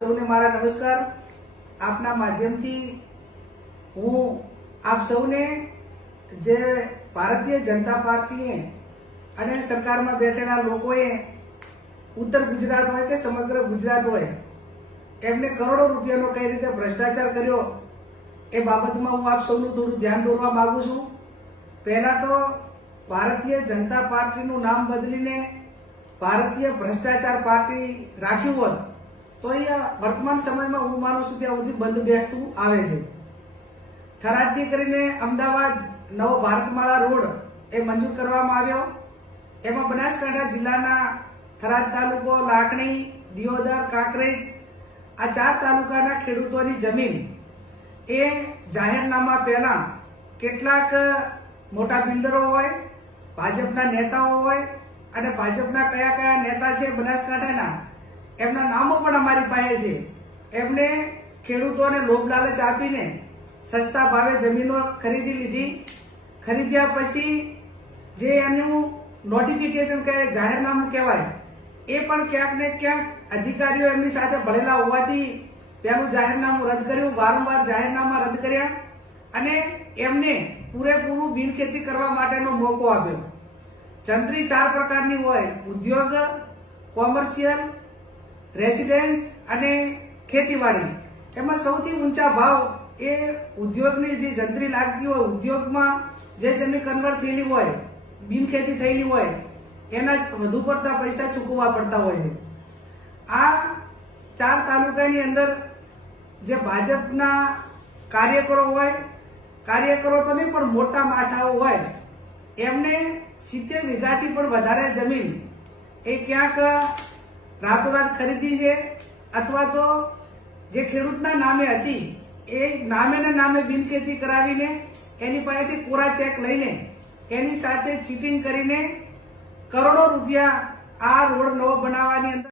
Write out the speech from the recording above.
સૌને મારા નમસ્કાર. આપના માધ્યમથી હું આપ સૌને જે ભારતીય જનતા પાર્ટીએ અને સરકારમાં બેઠેલા લોકોએ ઉત્તર ગુજરાત હોય કે સમગ્ર ગુજરાત હોય, એમને કરોડો રૂપિયાનો કઈ રીતે ભ્રષ્ટાચાર કર્યો એ બાબતમાં હું આપ સૌનું થોડું ધ્યાન દોરવા માંગુ છું. પહેલા તો ભારતીય જનતા પાર્ટીનું નામ બદલીને ભારતીય ભ્રષ્ટાચાર પાર્ટી રાખ્યું હોત તો એ વર્તમાન સમયમાં હું માનું છું ત્યાં સુધી બંધ બેસતું આવે છે. થરાદથી કરીને અમદાવાદ, નવો ભારતમાળા રોડ એ મંજૂર કરવામાં આવ્યો. એમાં બનાસકાંઠા જિલ્લાના થરાદ તાલુકો લાકણી દિયોદર, કાંકરેજ આ ચાર તાલુકાના ખેડૂતોની જમીન એ જાહેરનામા પહેલા કેટલાક મોટા બિલ્ડરો હોય, ભાજપના નેતાઓ હોય અને ભાજપના કયા કયા નેતા છે બનાસકાંઠાના એમના નામો પણ અમારી પાસે છે. એમને ખેડૂતોને લોભ લાલચ આપીને સસ્તા ભાવે જમીનો ખરીદી લીધી. ખરીદ્યા પછી જે એનું નોટિફિકેશન કહે, જાહેરનામું કહેવાય, એ પણ ક્યાંક ને ક્યાંક અધિકારીઓ એમની સાથે ભળેલા હોવાથી પેલું જાહેરનામું રદ કર્યું. વારંવાર જાહેરનામા રદ કર્યા અને એમને પૂરેપૂરું બિનખેતી કરવા માટેનો મોકો આપ્યો. જંત્રી ચાર પ્રકારની હોય, ઉદ્યોગ, કોમર્શિયલ રેસિડેન્ટ અને ખેતીવાડી. એમાં સૌથી ઊંચા ભાવ એ ઉદ્યોગની જે જંત્રી લાગતી હોય, ઉદ્યોગમાં જે જમીન કન્વર્ટ થયેલી હોય બિનખેતી થયેલી હોય, એના વધુ પડતા પૈસા ચૂકવવા પડતા હોય છે. આ ચાર તાલુકાની અંદર જે ભાજપના કાર્યકરો હોય, કાર્યકરો તો નહીં, પણ મોટા માથાઓ હોય, એમને સિત્તેર વીઘાથી પણ વધારે જમીન એ ક્યાંક રાતોરાત ખરીદી છે અથવા તો જે ખેડૂતના નામે હતી, એ નામેના નામે બિનખેતી કરાવીને એની પાસેથી કોરા ચેક લઈને એની સાથે ચીટિંગ કરીને કરોડો રૂપિયા આ રોડ નવો બનાવવાની અંદર